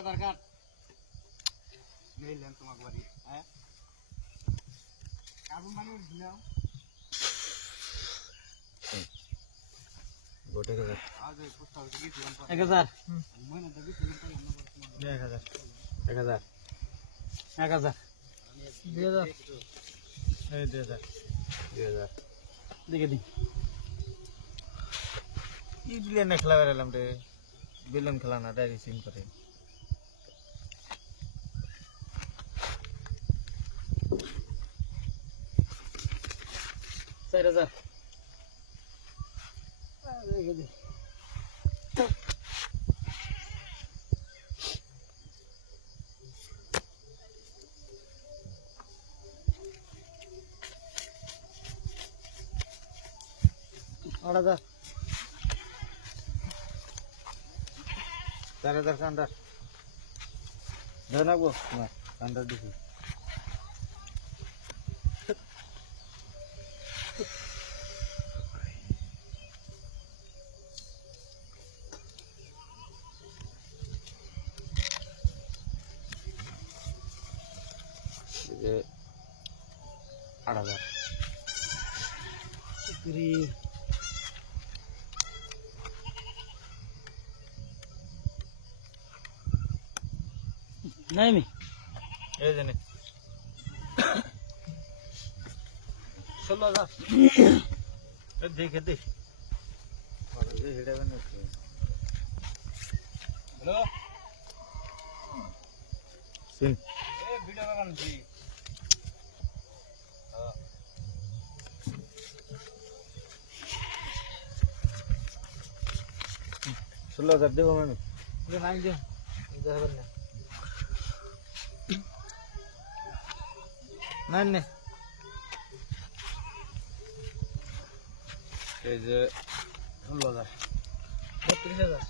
আধার card নিলেন তোমার বাড়ি হ্যাঁ কার্বন পানি দিলাম গোটে করে আজ এই প্রস্তাব কি দিলাম 1000 মনে তো কিছু দিন পরে আমরা 1000 2000 এই 2000 দেখে দি কি বিলেন খেলা বেরালাম রে বিলেন খেলা না ডাইরেক্ট সিম করে 4000 দেখে দি orada 4000 কান্ডার ধরে গো না কান্ডার দেখি ये 8000 पूरी नहीं मैं ये जने 16000 ये देख दे और ये हेडा बने हेलो सिन ए वीडियो का जी हां 16000 देबो मैं ये नहीं दे इधर बने नहीं नहीं ये जो 16000 32000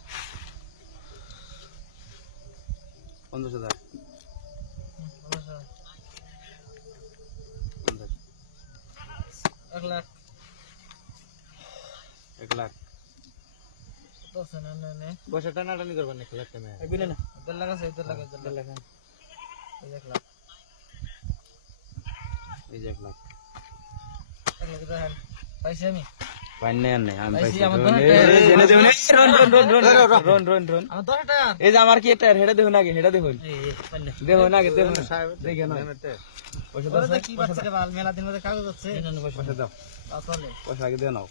15000 1 लाख 1 लाख तो सुना ने बस टाना टानी करबा ने खेलते में ए बिले ना 1 लाख से 1 लाख 1 लाख 1 लाख এই যে 1 লাখ 1 লাখ দাও পয়সা আমি পাইনে নাই আমি পয়সা জেনে দেব না রন আমার 10 টাকা এই যে আমার কি একটা হেডা দেব না আগে হেডা দেব দেব না আগে দেব দেখে না পয়সা দাও কি বাচ্চাকে বাল মেলা দিন মধ্যে কাগজ আছে পয়সা দাও আসলে পয়সা আগে দাও নাও